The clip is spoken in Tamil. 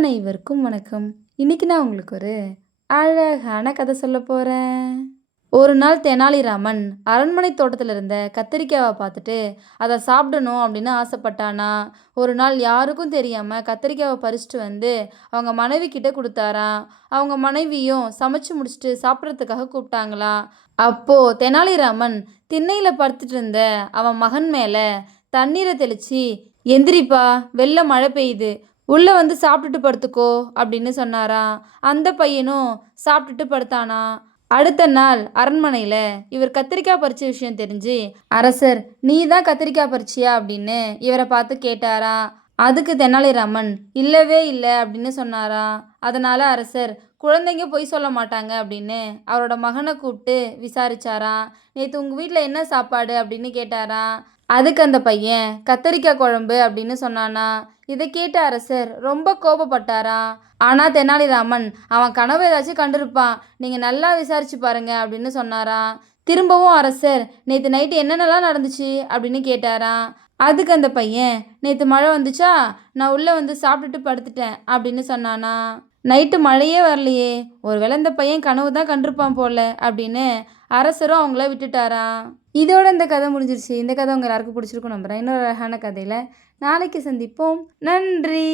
அனைவருக்கும் வணக்கம். இன்னைக்கு நான் உங்களுக்கு ஒரு அழகான கதை சொல்லப் போறேன். ஒரு நாள் தெனாலிராமன் அரண்மனை தோட்டத்துல இருந்த கத்திரிக்காவை பார்த்துட்டு அதை சாப்பிடணும் அப்படின்னு ஆசைப்பட்டானா. ஒரு நாள் யாருக்கும் தெரியாம கத்திரிக்காவை பறிச்சுட்டு வந்து அவங்க மனைவி கிட்ட கொடுத்தாராம். அவங்க மனைவியும் சமைச்சு முடிச்சுட்டு சாப்பிட்றதுக்காக கூப்பிட்டாங்களாம். அப்போ தெனாலிராமன் திண்ணையில படுத்துட்டு இருந்த அவன் மகன் மேல தண்ணீரை தெளிச்சு, எந்திரிப்பா, வெளில மழை பெய்யுது, உள்ள வந்து சாப்பிட்டுட்டு படுத்துக்கோ அப்படின்னு சொன்னாராம். அந்த பையனும் சாப்பிட்டுட்டு படுத்தானா. அடுத்த நாள் அரண்மனையில இவர் கத்திரிக்காய் பறிச்ச விஷயம் தெரிஞ்சு, அரசர், நீ தான் கத்திரிக்காய் பறிச்சியா அப்படின்னு இவரை பார்த்து கேட்டாராம். அதுக்கு தெனாலிராமன் இல்லவே இல்லை அப்படின்னு சொன்னாராம். அதனால அரசர், குழந்தைங்க பொய் சொல்ல மாட்டாங்க அப்படின்னு அவரோட மகனை கூப்பிட்டு விசாரிச்சாராம். நேற்று உங்கள் வீட்டில் என்ன சாப்பாடு அப்படின்னு கேட்டாராம். அதுக்கு அந்த பையன் கத்தரிக்காய் குழம்பு அப்படின்னு சொன்னானா. இதை கேட்ட அரசர் ரொம்ப கோபப்பட்டாராம். ஆனால் தெனாலிராமன், அவன் கனவு ஏதாச்சும் கண்டிருப்பான், நீங்கள் நல்லா விசாரிச்சு பாருங்க அப்படின்னு சொன்னாராம். திரும்பவும் அரசர், நேற்று நைட்டு என்னென்னலாம் நடந்துச்சு அப்படின்னு கேட்டாராம். அதுக்கு அந்த பையன், நேற்று மழை வந்துச்சா, நான் உள்ளே வந்து சாப்பிட்டுட்டு படுத்துட்டேன் அப்படின்னு சொன்னானா. நைட்டு மழையே வரலையே, ஒருவேளை இந்த பையன் கனவு தான் கண்டிருப்பான் போல அப்படின்னு அரசரும் அவங்கள விட்டுட்டாராம். இதோட இந்த கதை முடிஞ்சிருச்சு. இந்த கதை உங்கள் எல்லாருக்கும் பிடிச்சிருக்கும் நம்புகிறேன். இன்னொரு அழகான கதையில் நாளைக்கு சந்திப்போம். நன்றி.